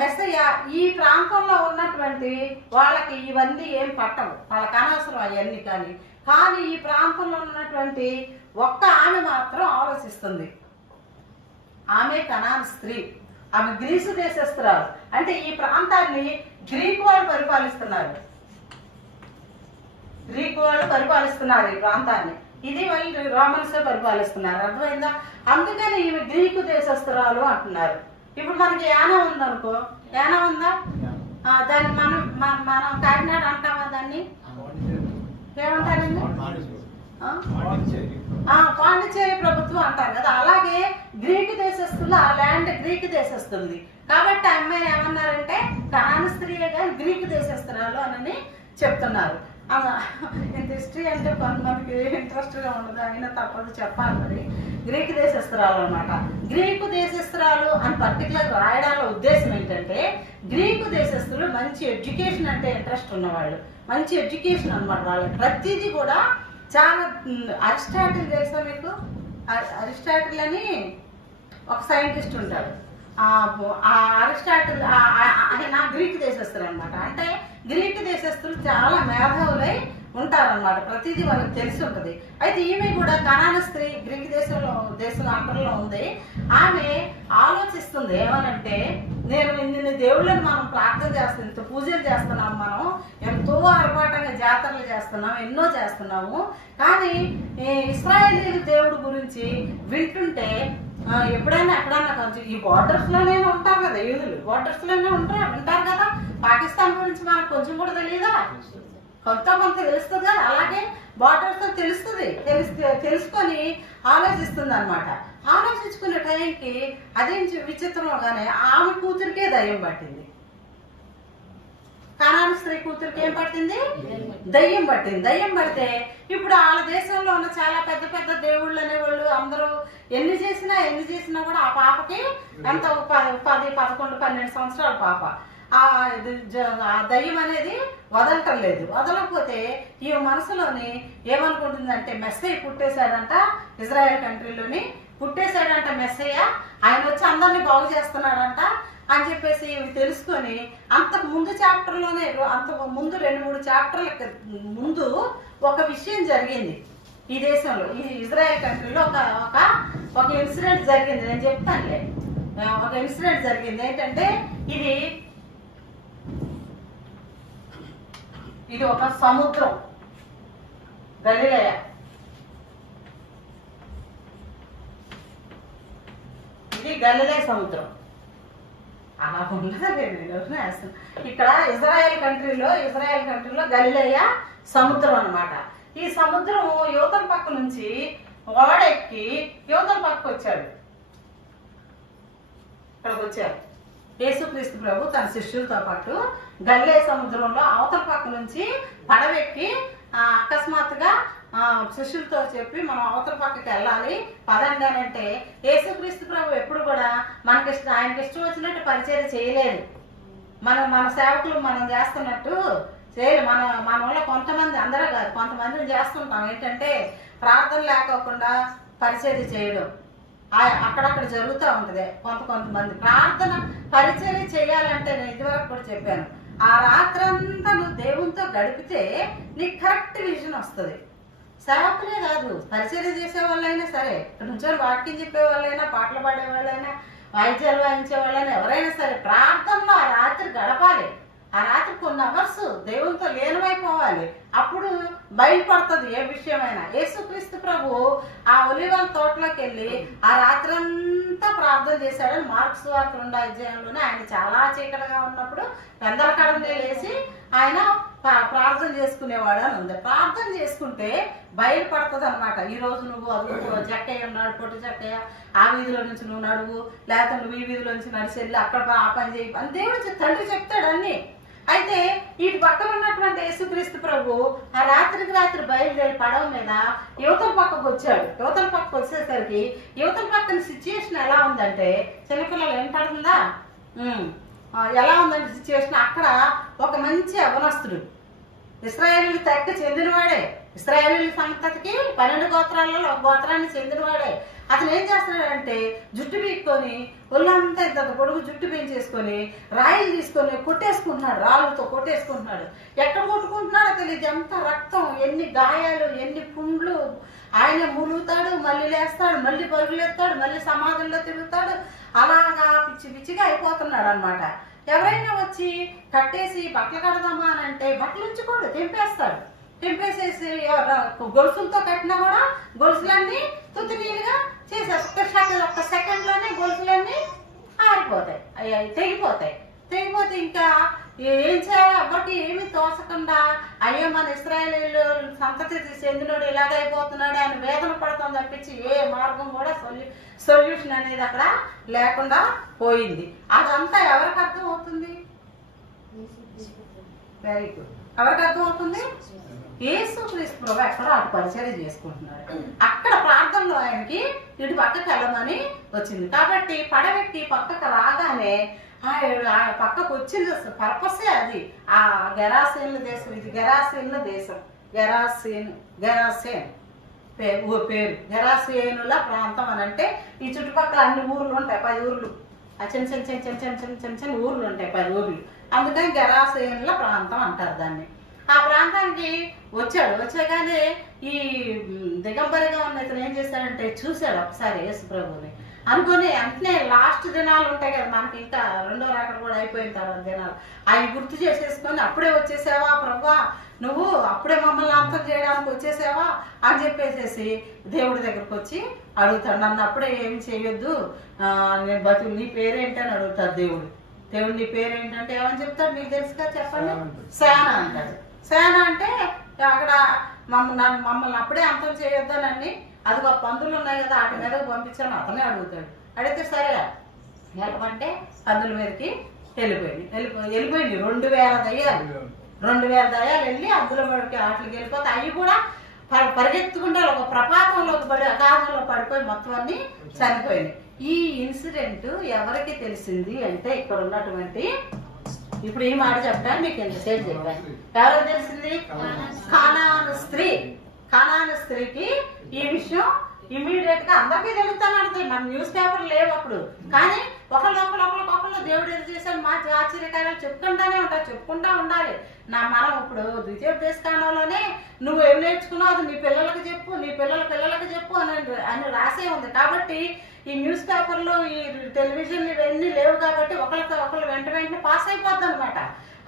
మెస్సయ్య ఈ ప్రాంతంలో ఉన్నటువంటి వాళ్ళకి ఇవన్నీ ఏం పట్టవు, వాళ్ళకి అనవసరం అవన్నీ. కానీ ఈ ప్రాంతంలో ఉన్నటువంటి ఒక్క ఆమె మాత్రం ఆలోచిస్తుంది. ఆమె కనాను స్త్రీ, ఆమె గ్రీసు దేశస్తురాలు. అంటే ఈ ప్రాంతాన్ని గ్రీకు వాళ్ళు పరిపాలిస్తున్నారు ఈ ప్రాంతాన్ని. ఇది వాళ్ళు రోమన్స్ పరిపాలిస్తున్నారు, అర్థమైందా? అందుకని ఈమె గ్రీకు దేశస్తురాలు అంటున్నారు. ఇప్పుడు మనకి యానా ఉందనుకో, యానా ఉందా? దాన్ని మనం కాకినాడ అంటామా? దాన్ని ఏమంటారండి? పాండిచేరి ప్రభుత్వం అంటారు కదా. అలాగే గ్రీకు దేశస్తులు, ఆ ల్యాండ్ గ్రీకు దేశస్తుంది కాబట్టి ఆ అమ్మాయి ఏమన్నారంటే కనాను స్త్రీయే కానీ గ్రీకు దేశస్తురాలు అని చెప్తున్నారు. ఇంత హిస్టరీ అంటే కొంతమందికి ఇంట్రెస్ట్ గా ఉండదు, అయినా తప్పదు చెప్పాలి. మరి గ్రీకు దేశస్తురాలు అనమాట. గ్రీకు దేశస్తురాలు అని పర్టికులర్ రాయడాల ఉద్దేశం ఏంటంటే గ్రీకు దేశస్తులు మంచి ఎడ్యుకేషన్ అంటే ఇంట్రెస్ట్ ఉన్నవాళ్ళు, మంచి ఎడ్యుకేషన్ అనమాట. వాళ్ళు ప్రతిదీ కూడా చాలా అరిస్టాటిల్ తెలుసా మీకు? అరిస్టాటిల్ అని ఒక సైంటిస్ట్ ఉంటాడు. ఆ అరిస్టాటిల్ ఆయన గ్రీకు దేశస్తులు అనమాట. అంటే గ్రీకు దేశస్తులు చాలా మేధావులై ఉంటారనమాట, ప్రతిదీ వాళ్ళకి తెలిసి ఉంటుంది. అయితే ఈమె కూడా కనాను స్త్రీ గ్రీకు దేశంలో అంటర్లో ఉంది. ఆమె ఆలోచిస్తుంది ఏమనంటే, నేను ఇన్ని దేవుళ్ళని మనం ప్రార్థన చేస్తాం, ఇంత పూజలు చేస్తున్నాము, మనం ఎంతో ఆర్భాటంగా జాతరలు చేస్తున్నాము, ఎన్నో చేస్తున్నాము. కానీ ఇశ్రాయేలీయుల దేవుడి గురించి వింటుంటే ఎప్పుడైనా కొంచెం ఈ బార్డర్స్ లోనే ఉంటారు కదా, యూదులు బార్డర్స్ లోనే ఉంటారు కదా. పాకిస్తాన్ గురించి మనకు కొంచెం కూడా తెలియదా? కొంత తెలుస్తుంది కదా. అలాగే బార్డర్స్ తో తెలుసుకొని ఆలోచిస్తుంది అనమాట. ఆలోచించుకునే టైంకి అదేం విచిత్రంగానే ఆమె కూతురికే దయ్యం పట్టింది. కనాను స్త్రీ కూతురికి ఏం పట్టింది? దయ్యం పట్టింది. దయ్యం పడితే ఇప్పుడు వాళ్ళ దేశంలో ఉన్న చాలా పెద్ద పెద్ద దేవుళ్ళు అనేవాళ్ళు అందరూ ఎన్ని చేసినా కూడా ఆ పాపకి ఎంత 10, 11, 12 సంవత్సరాల పాప. ఆ దయ్యం అనేది వదలటం లేదు. వదలకపోతే ఈ మనసులోని ఏమనుకుంటుందంటే మెస్సయ్య పుట్టేశాడంట, ఇజ్రాయెల్ కంట్రీలోని పుట్టేశాడంట మెస్సయ్య, ఆయన వచ్చి అందరినీ బాగు చేస్తున్నాడంట అని చెప్పేసి తెలుసుకొని అంతకు ముందు చాప్టర్లోనే, అంతకు ముందు 2-3 చాప్టర్ల ముందు ఒక విషయం జరిగింది ఈ దేశంలో, ఈ ఇజ్రాయెల్ కంట్రీలో. ఒక ఇన్సిడెంట్ జరిగింది, నేను చెప్తానులే. ఒక ఇన్సిడెంట్ జరిగింది ఏంటంటే ఇది ఒక సముద్రం, గలిలయ. ఇది గలిలయ సముద్రం. అలా ఉండదు, ఇక్కడ ఇజ్రాయెల్ కంట్రీలో గలిలయ సముద్రం అన్నమాట. ఈ సముద్రం యువతల పక్క నుంచి ఓడెక్కి యువతల పక్కకు వచ్చాడు. ఇక్కడికి వచ్చారు యేసుక్రీస్తు ప్రభు తన శిష్యులతో పాటు గలిలయ సముద్రంలో అవతల పక్క నుంచి పడవెక్కి అకస్మాత్తుగా శిష్యులతో చెప్పి మనం అవతల పక్కకి వెళ్ళాలి పదండి అని అంటే, యేసుక్రీస్తు ప్రభు ఎప్పుడు కూడా ఆయనకి ఇష్టం వచ్చినట్టు పరిచయం చేయలేదు. మన సేవకులు మనం చేస్తున్నట్టు చేయలేదు. మన వల్ల కొంతమంది, అందరూ కాదు, కొంతమందిని చేస్తుంటాం. ఏంటంటే ప్రార్థన లేకోకుండా పరిచయం చేయడం అక్కడక్కడ జరుగుతూ ఉంటుంది. కొంతమంది ప్రార్థన పరిచయం చేయాలంటే, నేను ఇదివరకు కూడా చెప్పాను, ఆ రాత్రంతా నువ్వు దేవునితో గడిపితే నీకు కరెక్ట్ విజన్ వస్తుంది. సేవకులే కాదు, పరిచర్య చేసే వాళ్ళైనా సరే, ఇక్కడ నుంచి వాక్యం చెప్పే వాళ్ళైనా, పాటలు పాడే వాళ్ళైనా, వాయిద్యాలు వాయించే వాళ్ళైనా, ఎవరైనా సరే ప్రార్థనలో ఆ రాత్రి గడపాలి. ఆ రాత్రి కొన్ని అవర్స్ దేవునితో లీనమైపోవాలి. అప్పుడు బయలుపడుతుంది ఏ విషయమైనా. యేసుక్రీస్తు ప్రభు ఆ ఒలీవల తోటలోకి వెళ్ళి ఆ రాత్రి అంతా ప్రార్థన చేశాడని మార్క్స్ వార్త 2వ అధ్యాయంలోనే, ఆయన చాలా చీకటిగా ఉన్నప్పుడు పెందల కడనే లేచి ఆయన ప్రార్థన చేసుకునేవాడు అని ఉంది. ప్రార్థన చేసుకుంటే బయలుపడుతుంది అనమాట. ఈ రోజు నువ్వు అదుపు జక్కయ్య ఉన్నాడు, పొట్టి జక్కయ్య, ఆ వీధిలో నుంచి నువ్వు నడువు, లేకపోతే నువ్వు ఈ వీధిలో నుంచి నడిచి వెళ్ళి అక్కడ ఆ పని చేయి అని దేవుడు తండ్రి చెప్తాడు అన్ని. అయితే ఇటు పక్కన ఉన్నటువంటి యేసుక్రీస్తు ప్రభు ఆ రాత్రికి రాత్రి బయలుదేరి పడవ మీద యువతల పక్కకు వచ్చాడు. యువతల పక్కకు వచ్చేసరికి యువతల పక్కన సిచ్యుయేషన్ ఎలా ఉందంటే, చిన్నపిల్లలు ఏం పడుతుందా, ఎలా ఉందంటే సిచ్యువేషన్, అక్కడ ఒక మంచి అవనస్తుడు, ఇశ్రాయేలు తెగ చెందినవాడే, ఇశ్రాయేలు సంతతికి 12 గోత్రాలలో ఒక గోత్రాన్ని చెందినవాడే. అతను ఏం చేస్తున్నాడంటే జుట్టు పీక్కొని ఒళ్ళంతా ఇంత పొడుగు జుట్టు పెంచేసుకొని రాయిలు తీసుకొని కొట్టేసుకుంటున్నాడు, రాళ్ళతో కొట్టేసుకుంటున్నాడు. ఎక్కడ కొట్టుకుంటున్నాడో తెలియదు, ఎంత రక్తం, ఎన్ని గాయాలు, ఎన్ని పుండ్లు. ఆయన ములుగుతాడు, మళ్ళీ లేస్తాడు, మళ్ళీ పరుగులేస్తాడు, మళ్ళీ సమాధుల్లో తిరుగుతాడు. అలాగా పిచ్చి పిచ్చిగా అయిపోతున్నాడు అనమాట. ఎవరైనా వచ్చి కట్టేసి బట్టలు కడదామా అని అంటే బట్టలు ఉంచుకోడు, తెంపేస్తాడు. తెంపేసేసి గొలుసులతో కట్టినా కూడా గొలుసులన్నీ తుత్తినీలుగా చేసేస్తారు. ఒక్క సెకండ్ లోనే గొలుసులన్నీ ఆరిపోతాయి, తెగిపోతాయి. తెగిపోతే ఇంకా ఏం చేయాలి, ఎవరికి ఏమి తోచకుండా అయ్యో మన ఇశ్రాయేలు సంతతి చెందినోడు ఇలాగైపోతున్నాడు అని వేదన పడతాం తప్పించి ఏ మార్గం కూడా సొల్యూషన్ అనేది అక్కడ లేకుండా పోయింది. అదంతా ఎవరికి అర్థం అవుతుంది? Very good. ఎవరికి అర్థం అవుతుంది? యేసుక్రీస్తు ప్రభు ఎక్కడ అటు పరిచర్య చేసుకుంటున్నాడు. అక్కడ ప్రార్థనలో ఆయనకి ఇటు పక్కకు వెళ్ళమని వచ్చింది. కాబట్టి పడవెక్కి పక్కకు రాగానే ఆ పక్కకు వచ్చిన పర్పసే అది. ఆ గెరాసేన్ల దేశం, ఇది గెరాసేన్ల దేశం. గెరాసేన్ పేరు గెరాసేనుల ప్రాంతం అని అంటే ఈ చుట్టుపక్కల అన్ని ఊర్లు ఉంటాయి, 10 ఊర్లు, చిన్న చిన్న చిన్న చిన్న చిన్న చిన్న చిన్న చిన్న ఊర్లు ఉంటాయి, 10 ఊర్లు. అందుకని గెరాసేనుల ప్రాంతం అంటారు దాన్ని. ఆ ప్రాంతానికి వచ్చాడు. వచ్చాగానే ఈ దిగంబరిగా ఉన్న ఇతను ఏం చేశాడంటే చూశాడు ఒకసారి యేసు ప్రభుని అనుకుని, వెంటనే లాస్ట్ దినాలు ఉంటాయి కదా మనకి, ఇంకా 2వ రాకడ కూడా అయిపోయిన తర్వాత దినాలు అవి గుర్తు చేసేసుకొని, అప్పుడే వచ్చేసావా ప్రభువా, నువ్వు అప్పుడే మమ్మల్ని అంతం చేయడానికి వచ్చేసావా అని చెప్పేసేసి దేవుడి దగ్గరకు వచ్చి అడుగుతాడు. నన్ను అప్పుడే ఏం చేయొద్దు, నేను బతుకు, నీ పేరేంటని అడుగుతాడు దేవుడు. దేవుడు నీ పేరేంటంటే ఏమని చెప్తాడు మీకు తెలుసుగా, చెప్పండి. సేన అంటాడు. సేన అంటే అక్కడ మమ్మల్ని అప్పుడే అంతం చేయొద్దానండి, అదిగో పందులు ఉన్నాయి కదా వాటి మీద పంపించాను అతనే అడుగుతాడు. అడిగితే సరే వెళ్ళమంటే పందుల మీదకి వెళ్ళిపోయింది 2000 దయ్యాలు. 2000 దయ్యాలు వెళ్ళి అందులో పడికి వాటికి వెళ్ళిపోతే అవి కూడా పరిగెత్తుకుంటే ఒక ప్రపాతంలోకి పడి అగాధంలో పడిపోయి మొత్తం అన్ని చనిపోయింది. ఈ ఇన్సిడెంట్ ఎవరికి తెలిసింది అంటే ఇక్కడ ఉన్నటువంటి, ఇప్పుడు ఈ మాట చెప్పాను మీకు ఎంతసేపు చెప్పాను, ఎవరికి తెలిసింది? కానాను స్త్రీకి ఈ విషయం ఇమీడియట్ గా అందరికీ తెలుస్తాను అడుగుతుంది. మన న్యూస్ పేపర్ లేవు అప్పుడు, కానీ ఒకళ్ళొకళ్ళు దేవుడు ఏం చేశాడు మా ఆశ్చర్యకార్యాలు చెప్పుకుంటా ఉండాలి. మనం ఇప్పుడు ద్వితీయోపదేశకాండంలోనే నువ్వు ఏం నేర్చుకున్నావు అది నీ పిల్లలకు చెప్పు, నీ పిల్లలకు చెప్పు అని రాసే ఉంది. కాబట్టి ఈ న్యూస్ పేపర్లో ఈ టెలివిజన్ ఇవన్నీ లేవు కాబట్టి ఒకళ్ళు వెంటనే పాస్ అయిపోద్ది అనమాట.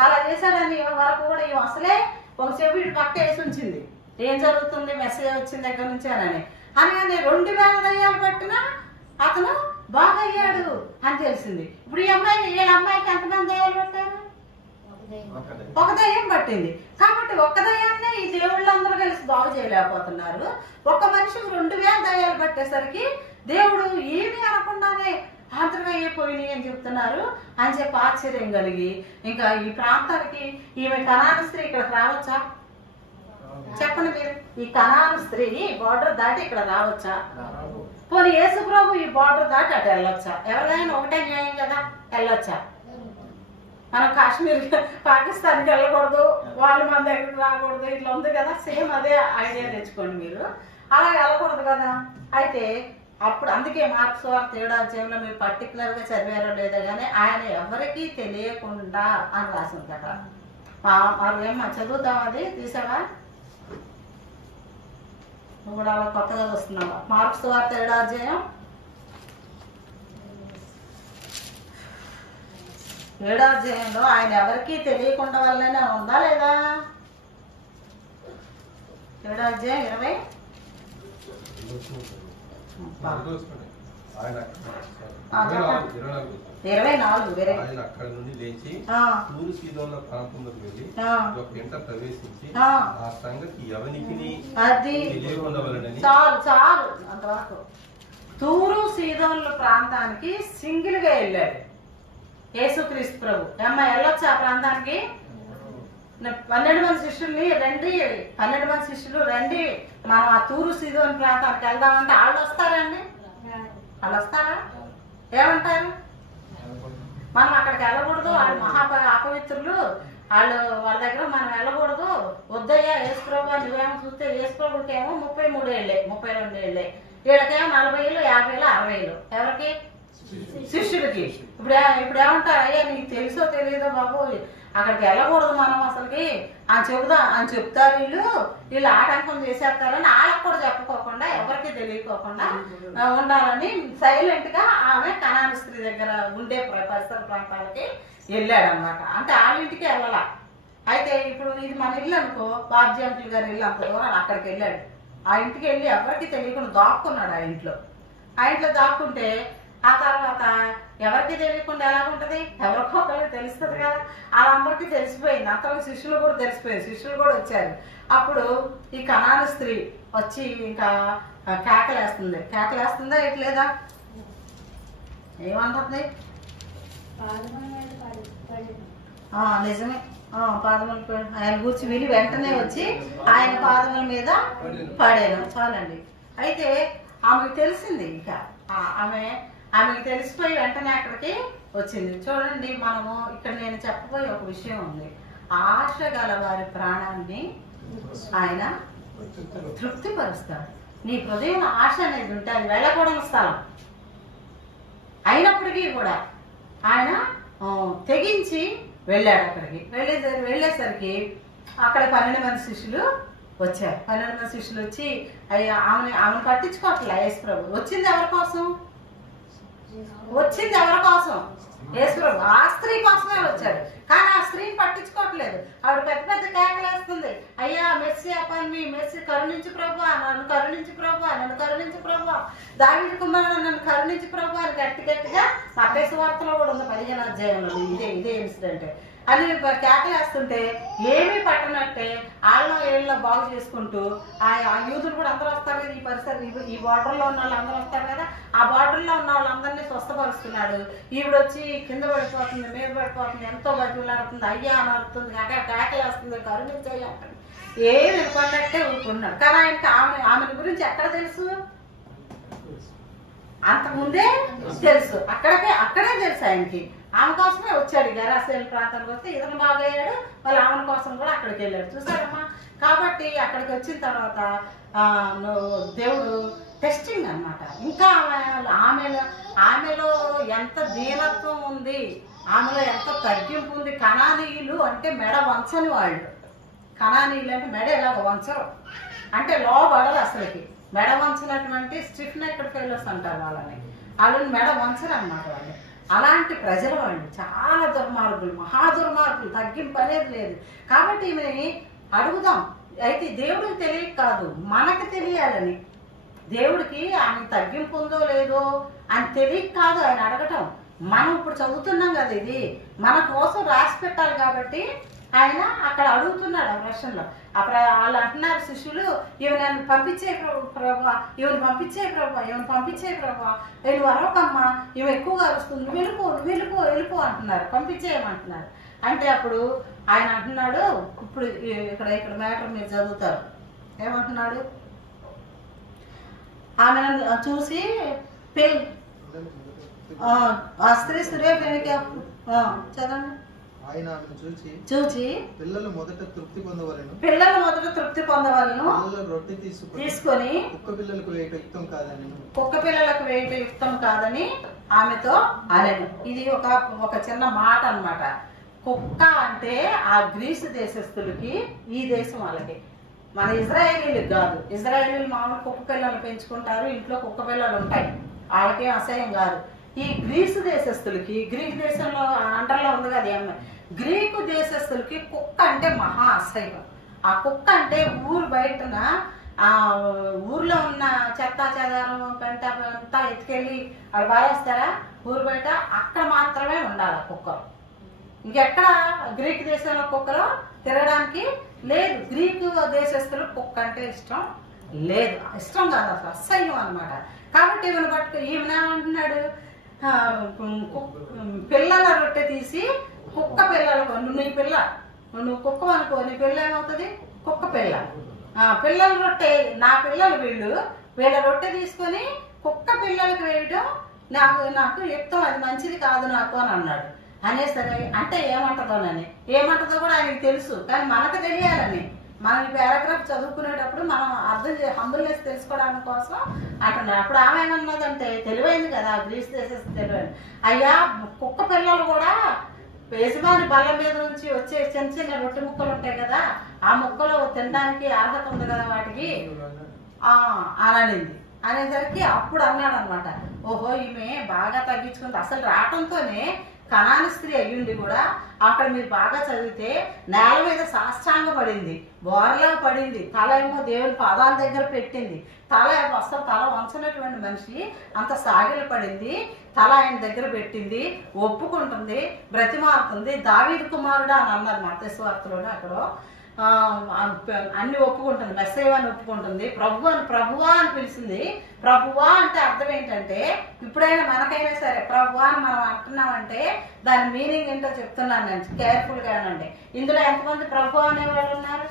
అలా చేశాడని వరకు కూడా ఇవి అసలే ఒక చెవి పక్క వేసి ఉంచింది, ఏం జరుగుతుంది మెసేజ్ వచ్చిన దగ్గర నుంచి అని. అనగానే 2000 దయ్యాలు పట్టినా అతను బాగయ్యాడు అని తెలిసింది. ఇప్పుడు ఈ అమ్మాయికి ఎంతమంది దయ్యాలు పట్టారు? ఒక దయ్యం పట్టింది. కాబట్టి ఒక్క దయ్యాన్నే ఈ దేవుళ్ళందరూ కలిసి బాగు చేయలేకపోతున్నారు. ఒక మనిషికి 2000 దయ్యాలు పట్టేసరికి దేవుడు ఏమీ అనకుండానే ఆంతర్యమైపోయినాయి అని చెప్తున్నారు అని చెప్పి ఆశ్చర్యం కలిగి, ఇంకా ఈ ప్రాంతానికి ఈమె కనాను స్త్రీ ఇక్కడికి రావచ్చా చెప్పండి మీరు? ఈ కనాను స్త్రీ బార్డర్ దాటి ఇక్కడ రావచ్చా? పోనీ యేసు ప్రభు ఈ బార్డర్ దాటి అటు వెళ్ళొచ్చా? ఎవరైనా ఒకటే న్యాయం కదా, వెళ్ళొచ్చా? మనం కాశ్మీర్ పాకిస్తాన్కి వెళ్ళకూడదు, వాళ్ళు మన దగ్గరికి రాకూడదు, ఇట్లా ఉంది కదా. సేమ్ అదే ఐడియా తెచ్చుకోండి మీరు, అలా వెళ్ళకూడదు కదా. అయితే అప్పుడు అందుకే మార్క్స్ వార్త 7వ అధ్యాయంలో మీరు పర్టికులర్ గా చదివారో లేదా కానీ ఆయన ఎవరికీ తెలియకుండా అని రాసింది కదా. మరి ఏమన్నా చదువుతాం, అది తీసావా? నువ్వు కూడా అలా కొత్తగా వస్తున్నావా? మార్క్స్ సువార్త 7వ అధ్యాయం 7వ అధ్యాయంలో ఆయన ఎవరికీ తెలియకుండా వల్లనే ఉందా లేదా? 7వ అధ్యాయం 24 ఆయన అక్కడి నుండి లేచి తూరు సీదోన్ల ప్రాంతంలోకి వెళ్ళి ఒక ఇంట ప్రవేశించి ఆ సంగతి ఎవరికి తెలియకుండా వలనని. చాలు చాలు అంతవరకు. తూరు సీదోన్ల ప్రాంతానికి సింగిల్ గా వెళ్ళాడు యేసుక్రీస్తు ప్రభు. అమ్మ వెళ్ళొచ్చు ఆ ప్రాంతానికి? 12 మంది శిష్యుల్ని రండి, 12 మంది శిష్యులు రండి, మనం ఆ తూరు సీదోన్ ప్రాంతానికి వెళ్దామంటే వాళ్ళు వస్తారండి? వాళ్ళు వస్తారా? ఏమంటారు? మనం అక్కడికి వెళ్ళకూడదు, వాళ్ళు మహా అపవిత్రులు, వాళ్ళ దగ్గర మనం వెళ్ళకూడదు, వద్దయ్యా యేసుప్రభు. నువ్వేమో చూస్తే యేసుప్రభుకి ఏమో 33 ఏళ్ళే, 32 ఏళ్ళే, వీళ్ళకేమో 40 ఏళ్ళు, 50 ఏళ్ళు, 60 ఏళ్ళు. ఎవరికి? శిష్యులకి. ఇప్పుడు ఏమంటారు? అయ్యా నీకు తెలుసో తెలియదో బాబు, అక్కడికి వెళ్ళకూడదు మనం అసలుకి అని చెప్తారు. వీళ్ళు ఆటంకం చేసేస్తారని వాళ్ళకి కూడా చెప్పుకోకుండా, ఎవరికి తెలియకోకుండా ఉండాలని సైలెంట్ గా ఆమె కనాని స్త్రీ దగ్గర ఉండే పరిసర ప్రాంతాలకి వెళ్ళాడు అనమాట. అంటే వాళ్ళ ఇంటికి వెళ్ళాల. అయితే ఇప్పుడు ఇది మన ఇల్లు అనుకో, బాబ్జీ అంకుల్ గారి ఇల్లు, అంత దూరం అక్కడికి వెళ్ళాడు. ఆ ఇంటికి వెళ్ళి ఎవరికి తెలియకుండా దాక్కున్నాడు. ఆ ఇంట్లో దాక్కుంటే ఆ తర్వాత ఎవరికి తెలియకుండా ఎలాగుంటది? ఎవరికో ఒకరికి తెలుస్తుంది కదా. వాళ్ళందరికీ తెలిసిపోయింది. అంతలో శిష్యులు కూడా తెలిసిపోయింది. శిష్యులు కూడా వచ్చారు. అప్పుడు ఈ కనాను స్త్రీ వచ్చి ఇంకా కేకలేస్తుందా ఎట్లేదా? ఏమంటుంది? నిజమే. పాదములు ఆయన కూర్చి విని వెంటనే వచ్చి ఆయన పాదముల మీద పడాను. చాలండి. అయితే ఆమెకు తెలిసింది. ఇంకా ఆమెకి తెలిసిపోయి వెంటనే అక్కడికి వచ్చింది. చూడండి, మనము ఇక్కడ నేను చెప్పబోయే ఒక విషయం ఉంది. ఆశ గల వారి ప్రాణాన్ని ఆయన తృప్తిపరుస్తాడు. నీ హృదయం ఆశ అనేది ఉంటే అది వెళ్ళకూడని స్థలం అయినప్పటికీ కూడా ఆయన తెగించి వెళ్ళాడు. అక్కడికి వెళ్ళేసరికి అక్కడ 12 మంది శిష్యులు వచ్చారు. 12 మంది శిష్యులు వచ్చి ఆమెను పట్టించుకోవట్లే. యేసు ప్రభు వచ్చింది ఎవరి కోసం? యేసు ప్రభు ఆ స్త్రీ కోసమే వచ్చాడు. కానీ ఆ స్త్రీని పట్టించుకోవట్లేదు. ఆవిడ పెద్ద కేకలేస్తుంది, అయ్యా మెస్సియా పని, మెస్సి కరుణించి ప్రభు, నన్ను కరుణించి ప్రభు, దావీదు కుమారుడు నన్ను కరుణించి ప్రభు అని గట్టిగా మత్తయి సువార్తలో కూడా ఉంది 15వ అధ్యాయంలో ఇదే ఇన్సిడెంట్ అని కేకలేస్తుంటే ఏమీ పట్టనట్టే ఏళ్ళలో బాగు చేసుకుంటూ ఆ యూదులు కూడా అందరూ వస్తారు కదా, ఈ పరిసర ఈ బార్డర్లో ఉన్న వాళ్ళు అందరూ వస్తారు కదా, ఆ బార్డర్లో ఉన్న వాళ్ళందరినీ స్వస్థపరుస్తున్నాడు. ఈవిడ వచ్చి కింద పడిపోతుంది, మీద పడిపోతుంది, ఎంతో బతిలాడుతుంది, అయ్యా అని అడుగుతుంది, కేకలేస్తుంది, కరుణించయ్యా అంటుంది. ఏమి వినపడ్డట్టే ఊరుకున్నాడు. కానీ ఆయనకి ఆమెను గురించి ఎక్కడ తెలుసు? అంతకుముందే తెలుసు. అక్కడే తెలుసు ఆయనకి. ఆమె కోసమే వచ్చాడు. గెరాసేల్ ప్రాంతానికి వస్తే ఇతను బాగయ్యాడు, వాళ్ళ ఆమె కోసం కూడా అక్కడికి వెళ్ళాడు. చూసారమ్మా? కాబట్టి అక్కడికి వచ్చిన తర్వాత దేవుడు టెస్టింగ్ అన్నమాట. ఇంకా ఆమెలో ఎంత దీనత్వం ఉంది, ఆమెలో ఎంత తగ్గింపు ఉంది. కనానీయులు అంటే మెడ వంచని వాళ్ళు. కనానీయులు అంటే మెడ ఎలాగ వంచరు, అంటే లోబడదు అసలుకి. మెడ వంచినటువంటి స్టిఫ్ నెక్డ్ ఫెలోస్ అంటారు వాళ్ళని. వాళ్ళని మెడ వంచరు అన్నమాట వాళ్ళు. అలాంటి ప్రజలు వాళ్ళు చాలా దుర్మార్గులు, మహాదుర్మార్గులు, తగ్గింపు అనేది లేదు. కాబట్టి ఈమెని అడుగుదాం. అయితే దేవుడికి తెలియక కాదు, మనకు తెలియాలని. దేవుడికి ఆమె తగ్గింపు ఉందో లేదో అని తెలియక కాదు ఆయన అడగటం. మనం ఇప్పుడు చదువుతున్నాం కదా, ఇది మన కోసం రాసి పెట్టాలి కాబట్టి ఆయన అక్కడ అడుగుతున్నాడు ఆ ప్రశ్నలో. వాళ్ళు అంటున్నారు శిష్యులు, నన్ను పంపించే ప్రభా, పంపించే ప్రభా, నువ్వు అరవకమ్మా, ఇవి ఎక్కువగా వస్తుంది, వెళ్ళిపో అంటున్నారు, పంపించేయమంటున్నారు. అంటే అప్పుడు ఆయన అంటున్నాడు, ఇప్పుడు ఇక్కడ మ్యాటర్ మీరు చదువుతారు, ఏమంటున్నాడు? ఆమె చూసి ఆ స్త్రీ సురేపేమికి చదవండి. ఆయన చూచి పిల్లలు మొదట తృప్తి పొందవలను, రొట్టె తీసుకొని కుక్క పిల్లలకు వేయట యుక్తం కాదని ఆమెతో అనెను. ఇది ఒక చిన్న మాట అన్నమాట. కుక్క అంటే ఆ గ్రీసు దేశస్తులకి, ఈ దేశం వాళ్ళకి మన ఇజ్రాయేలీలకు కాదు. ఇజ్రాయేలీలు మామూలు కుక్క పిల్లలు పెంచుకుంటారు, ఇంట్లో కుక్క పిల్లలు ఉంటాయి, వాళ్ళకేం అసహ్యం కాదు. ఈ గ్రీసు దేశస్తులకి, గ్రీకు దేశంలో అండర్లో ఉంది కదా అమ్మాయి, గ్రీకు దేశస్తులకి కుక్క అంటే మహా అసహ్యం. ఆ కుక్క అంటే ఊరు బయటన ఆ ఊర్లో ఉన్న చెత్త చెదారం పెంట అంతా ఎత్తుకెళ్ళి వాళ్ళు బారేస్తారా ఊరు బయట, అక్కడ మాత్రమే ఉండాలి కుక్కలు. ఇంకెక్కడ గ్రీకు దేశంలో కుక్కలు తిరగడానికి లేదు. గ్రీకు దేశస్తులు కుక్క అంటే ఇష్టం లేదు, ఇష్టం కాదు, అసలు అసహ్యం అనమాట. కాబట్టి ఈమెను పట్టుకు ఈమెనేమంటున్నాడు, పిల్లల రొట్టె తీసి కుక్క పిల్లలకు, నీ పిల్ల నువ్వు కుక్క అనుకో, నీ పిల్ల ఏమవుతుంది, కుక్క పిల్ల. పిల్లల రొట్టె, నా పిల్లలు వీళ్ళ రొట్టె తీసుకొని కుక్క పిల్లలకు వేయడం నాకు యుక్తం, అది మంచిది కాదు నాకు అని అన్నాడు. అనేసరి అంటే ఏమంటదోనని, ఏమంటదో కూడా ఆయనకి తెలుసు, కానీ మనకు తెలియాలని, మనం ఈ పారాగ్రాఫ్ చదువుకునేటప్పుడు మనం హంబుల్నెస్ తెలుసుకోవడానికి కోసం అంటున్నాడు. అప్పుడు ఆమె ఏమన్నదంటే, తెలివైంది కదా గ్రీస్ దేశం, తెలివైంది, అయ్యా కుక్క పిల్లలు కూడా యజమాని బల్ల మీద నుంచి వచ్చే చిన్న చిన్న రొట్టె ముక్కలు ఉంటాయి కదా, ఆ ముక్కలు తినడానికి అర్హత ఉంది కదా వాటికి అనింది. అనేసరికి అప్పుడు అన్నాడు అనమాట, ఓహో ఈమె బాగా తగ్గించుకుంది. అసలు రావటంతోనే కనాని స్త్రీ అయ్యుండి కూడా అక్కడ మీరు బాగా చదివితే నేల మీద సాష్టాంగ పడింది, బోరలా పడింది, తల ఏమో దేవుని పాదాల దగ్గర పెట్టింది, తల అసలు తల వంచినటువంటి మనిషి అంత సాగిలు పడింది, తల ఆయన దగ్గర పెట్టింది, ఒప్పుకుంటుంది, బ్రతిమారుతుంది. దావీదు కుమారుడు అని అన్నారు మత్తయి సువార్తలోనే, అక్కడ అన్ని ఒప్పుకుంటుంది, మెస్సయ్యని ఒప్పుకుంటుంది, ప్రభువా అని పిలిచింది. ప్రభువా అంటే అర్థం ఏంటంటే, ఇప్పుడైనా మనకైనా సరే ప్రభువా అని మనం అంటున్నామంటే దాని మీనింగ్ ఏంటో చెప్తున్నాను నేను, కేర్ఫుల్ గా అనండి. ఇందులో ఎంతమంది ప్రభు అనేవాళ్ళు ఉన్నారు?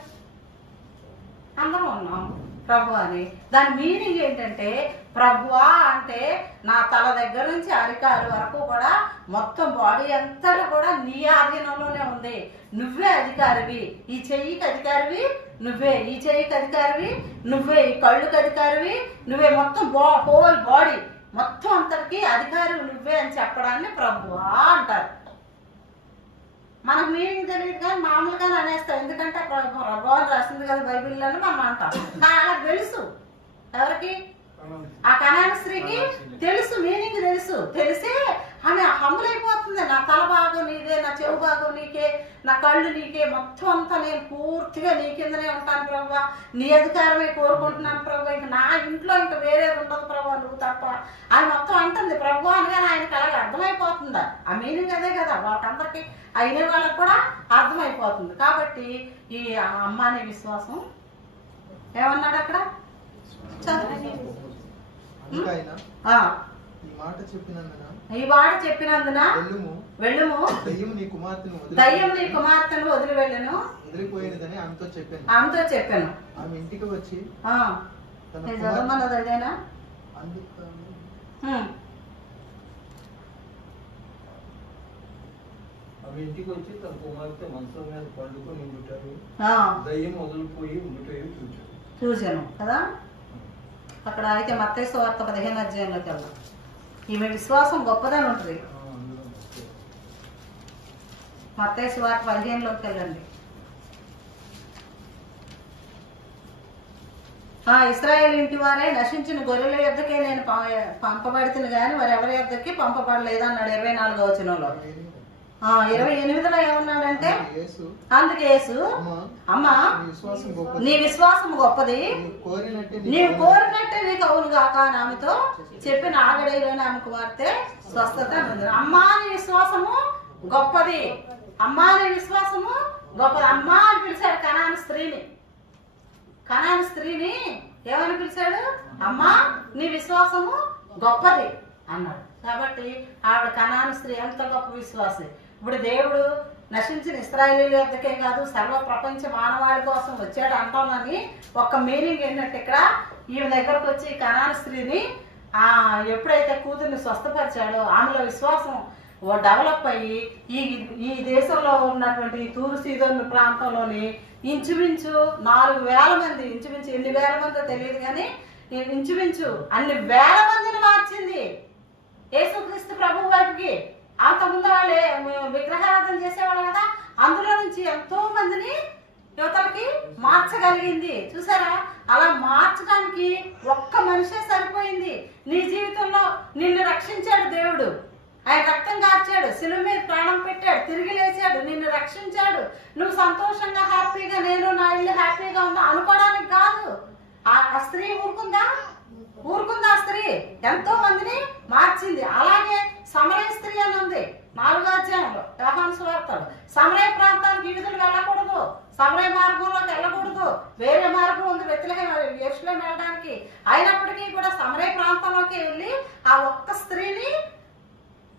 అందరం ఉన్నాం ప్రభు అని. దాని మీనింగ్ ఏంటంటే, ప్రభువా అంటే నా తల దగ్గర నుంచి అరికాలు వరకు కూడా మొత్తం బాడీ అంతా కూడా నీ ఆధీనంలోనే ఉంది, నువ్వే అధికారివి, ఈ చెయ్యికి అధికారివి నువ్వే, ఈ చెయ్యికి అధికారివి నువ్వే, ఈ కళ్ళుకి అధికారివి నువ్వే, మొత్తం హోల్ బాడీ మొత్తం అంతటికి అధికారి నువ్వే అని చెప్పడాన్ని ప్రభువా అంటారు. మనకు మీనింగ్ తెలియదు కానీ మామూలుగానే అనేస్తాం, ఎందుకంటే ప్రభువా రాసింది కదా బైబిల్లో మనం అంటాం. కానీ అలా తెలుసు ఎవరికి, ఆ కనాని స్త్రీకి తెలుసు, మీనింగ్ తెలుసు. తెలిసే ఆమె హంబుల్ అయిపోతుంది, నా తల భాగం నీదే, నా చెవు భాగం నీకే, నా కళ్ళు నీకే, మొత్తం అంతా నేను పూర్తిగా నీ కిందనే ఉంటాను ప్రభా, నీ అధికారమే కోరుకుంటున్నాను ప్రభా, ఇంక నా ఇంట్లో ఇంకా వేరేది ఉండదు ప్రభా నువ్వు తప్ప అని మొత్తం అంటుంది. ప్రభు అనగానే ఆయనకి అలాగే అర్థమైపోతుందా, ఆ మీనింగ్ అదే కదా, వాళ్ళకందరికి అయిన వాళ్ళకి కూడా అర్థమైపోతుంది. కాబట్టి ఈ అమ్మ అనే విశ్వాసం ఏమన్నాడు అక్కడ చదువు, ఈ మాట చెప్పినందున వెళ్ళుము, దయ్యం నీ కుమార్తెను వదిలి వెళ్ళను, వదిలిపోయినదని ఆమెతో చెప్పాను. ఆమె ఇంటికి వచ్చి చదవమన్నది అదేనా, ఆమె ఇంటికి వచ్చి తన కుమార్తె మంచం మీద పండుకొని ఉంటారు, దయ్యం వదిలిపోయి ఉండిపోయి చూశాను కదా. అక్కడ అయితే మత్తయి సువార్త 15వ అధ్యాయంలోకి వెళ్దాం. ఈమె విశ్వాసం గొప్పదని ఉంటుంది. మత్తయి సువార్త 15లోకి వెళ్ళండి. ఇశ్రాయేలు ఇంటి వారే నశించిన గొర్రెల యొద్దకే నేను పంపబడుతుంది కానీ మరి ఎవరి యొద్దకి పంపబడలేదు అన్నాడు 24వ వచనంలో. 28లో ఏమన్నాడంటే, అందుకే యేసు అమ్మా నీ విశ్వాసం గొప్పది, నీవు కోరినట్టే నీకు అవును కాక అని ఆమెతో చెప్పిన ఆగడైలోని ఆమె కుమార్తె స్వస్థత. అమ్మా నీ విశ్వాసము గొప్పది, అమ్మా నీ విశ్వాసము గొప్పది. అమ్మా అని పిలిచాడు కనాని స్త్రీని. కనాని స్త్రీని ఏమని పిలిచాడు? అమ్మా నీ విశ్వాసము గొప్పది అన్నాడు. కాబట్టి ఆవిడ కనాని స్త్రీ ఎంత గొప్ప విశ్వాసి. ఇప్పుడు దేవుడు నశించిన ఇశ్రాయేలీయుల యొద్దకే కాదు సర్వ ప్రపంచ మానవాళి కోసం వచ్చాడు అంటామని ఒక మీనింగ్ ఏంటంటే, ఇక్కడ ఈమె దగ్గరకు వచ్చి కనాని స్త్రీని ఎప్పుడైతే కూతుర్ని స్వస్థపరిచాడో ఆమెలో విశ్వాసం డెవలప్ అయ్యి ఈ దేశంలో ఉన్నటువంటి తూరు సీదోను ప్రాంతంలోని ఇంచుమించు 4,000 మంది, ఇంచుమించు ఎన్ని వేల మందో తెలియదు కానీ ఇంచుమించు అన్ని వేల మందిని మార్చింది యేసుక్రీస్తు ప్రభు వారికి. అంతకుముందు వాళ్ళే విగ్రహారాధన చేసేవాళ్ళు కదా, అందులో నుంచి ఎంతో మందిని యువతలకి మార్చగలిగింది. చూసారా, అలా మార్చడానికి ఒక్క మనిషే సరిపోయింది. నీ జీవితంలో నిన్ను రక్షించాడు దేవుడు. ఆయన రక్తం కార్చాడు, శిలువ మీద ప్రాణం పెట్టాడు, తిరిగి లేచాడు, నిన్ను రక్షించాడు. నువ్వు సంతోషంగా హ్యాపీగా నేను నా ఇల్లు హ్యాపీగా ఉందా అనుకోవడానికి కాదు. ఆ స్త్రీ ఊరుకుందా? ఆ స్త్రీ ఎంతో మందిని మార్చింది. అలాగే సమరయ స్త్రీ అని ఉంది 4వ అధ్యాయంలో యోహాను సువార్తలో. సమరయ ప్రాంతానికి యూదులు వెళ్ళకూడదు, సమరయ మార్గంలోకి వెళ్ళకూడదు, వేరే మార్గం ఉంది బెత్లెహేం యెరూషలేం వెళ్ళడానికి. అయినప్పటికీ కూడా సమరయ ప్రాంతంలోకి వెళ్ళి ఆ ఒక్క స్త్రీని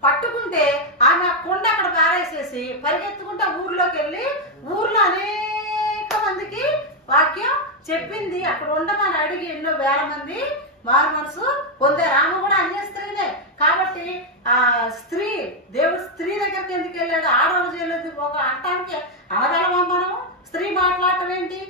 పట్టుకుంటే ఆమె ఆ కొండ అక్కడ పారేసేసి పరిగెత్తుకుంటే ఊర్లోకి వెళ్ళి ఊర్లో అనేక మందికి వాక్యం చెప్పింది. అక్కడ ఉండమని అడిగి ఎన్నో వేల మంది మారు మనసు పొందారు. ఆమె కూడా అన్య స్త్రీనే. కాబట్టి ఆ స్త్రీ, దేవుడు స్త్రీ దగ్గరికి ఎందుకు వెళ్ళాడు? ఆడవాళ్ళు చేయలేదు ఒక అంటానికి అనగలమా మనము? స్త్రీ మాట్లాడటం ఏంటి?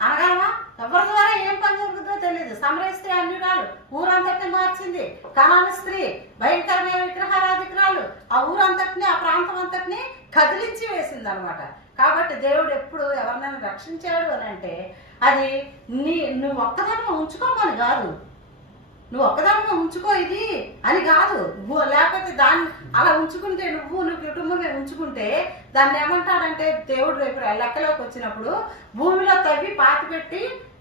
అనగలమా? ఎవరి ద్వారా ఏం పని జరుగుతుందో తెలియదు. సమరయ స్త్రీ అన్యురాలు, ఊరంతటిని మార్చింది. కనాను స్త్రీ భయంకరమైన విగ్రహారాధికురాలు, ఆ ఊరంతటిని ఆ ప్రాంతం అంతటిని కదిలించి వేసింది అనమాట. కాబట్టి దేవుడు ఎప్పుడు ఎవరినైనా రక్షించాడు అని అంటే అది నువ్వు ఒక్కదానిగా ఉంచుకోమని కాదు, నువ్వు ఒక్కదానిగా ఉంచుకో ఇది అని కాదు. లేకపోతే దాన్ని అలా ఉంచుకుంటే నువ్వు కుటుంబమే ఉంచుకుంటే దాన్ని ఏమంటాడంటే దేవుడు రేపు లెక్కలోకి వచ్చినప్పుడు భూమిలో తవ్వి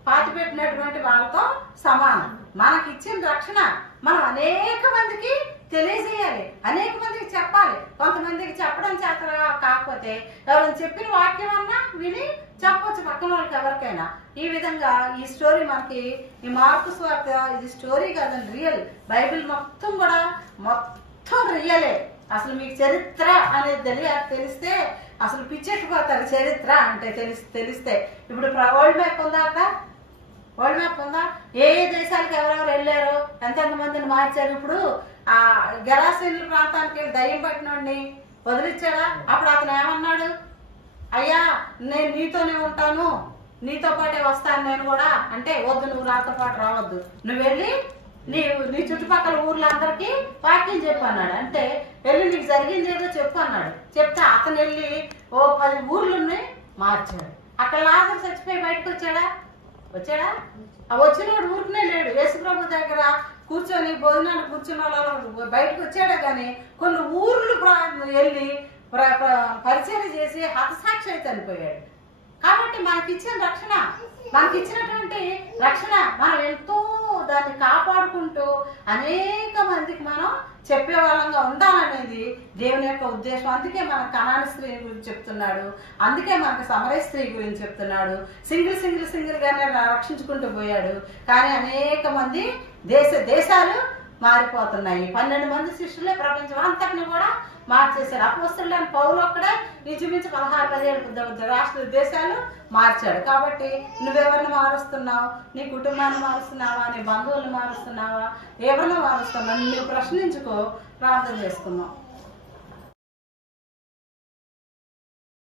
పాతిపెట్టినటువంటి వాళ్ళతో సమానం. మనకి ఇచ్చిన రక్షణ మనం అనేక మందికి తెలియజేయాలి, అనేక మందికి చెప్పాలి. కొంతమందికి చెప్పడం చేత కాకపోతే ఎవరైనా చెప్పిన వాక్యం అన్నా విని చెప్పొచ్చు పక్కన వాళ్ళకి ఎవరికైనా. ఈ విధంగా ఈ స్టోరీ మనకి ఈ మార్కు సువార్త ఇది స్టోరీ కాదండి, రియల్. బైబిల్ మొత్తం కూడా మొత్తం రియలే. అసలు మీకు చరిత్ర అనేది తెలిస్తే అసలు పిచ్చెక్కిపోతారు. చరిత్ర అంటే తెలిస్తే ఇప్పుడు వరల్డ్ మ్యాప్ ఉందా అక్క? వరల్డ్ మ్యాప్ ఉందా? ఏ దేశాలకు ఎవరెవరు వెళ్ళారు, ఎంతెంత మందిని మార్చారు. ఇప్పుడు ఆ గెరాసీనుల ప్రాంతానికి వెళ్ళి దయ్యం పట్టినోడిని వదిలిచ్చాడా? అప్పుడు అతను ఏమన్నాడు? అయ్యా నేను నీతోనే ఉంటాను, నీతో పాటే వస్తాను నేను కూడా అంటే, వద్దు నువ్వు నాతో పాటు రావద్దు, నువ్వు వెళ్ళి నీ చుట్టుపక్కల ఊర్లందరికీ వాక్యం చెప్పు అన్నాడు. అంటే వెళ్ళి నీకు జరిగింది ఏదో చెప్పు అన్నాడు. చెప్తే అతను వెళ్ళి 10 ఊర్లని మార్చాడు. అక్కడ లాజరు చచ్చిపోయి బయటకు వచ్చాడా? ఆ వచ్చినోడు ఊరికనే లేడు. యేసుప్రభు దగ్గర కూర్చొని భోజనాన్ని కూర్చున్న వాళ్ళు బయటకు వచ్చాడే కానీ కొన్ని ఊర్లు వెళ్ళి పరిచయం చేసి హతసాక్షి అయితే చనిపోయాడు. కాబట్టి మనకిచ్చినటువంటి రక్షణ మనం ఎంతో దాన్ని కాపాడుకుంటూ అనేక మందికి మనం చెప్పే వాళ్ళంగా ఉండాలనేది దేవుని యొక్క ఉద్దేశం. అందుకే మన కనాను స్త్రీ గురించి చెప్తున్నాడు, అందుకే మనకు సమరయ స్త్రీ గురించి చెప్తున్నాడు. సింగిల్ గానే రక్షించుకుంటూ పోయాడు. కానీ అనేక మంది దేశాలు మారిపోతున్నాయి. 12 మంది శిష్యులే ప్రపంచం అంతటిని కూడా మార్చేశారు. అపోస్తలుడైన పౌలు ఒక్కడే ఇంచుమించు 16-17 రాష్ట్ర దేశాలు మార్చాడు. కాబట్టి నువ్వెవరిని మారుస్తున్నావు? నీ కుటుంబాన్ని మారుస్తున్నావా? నీ బంధువులను మారుస్తున్నావా? ఎవరిని మారుస్తున్నావు? నువ్వు ప్రశ్నించుకో. ప్రార్థన చేసుకున్నావు.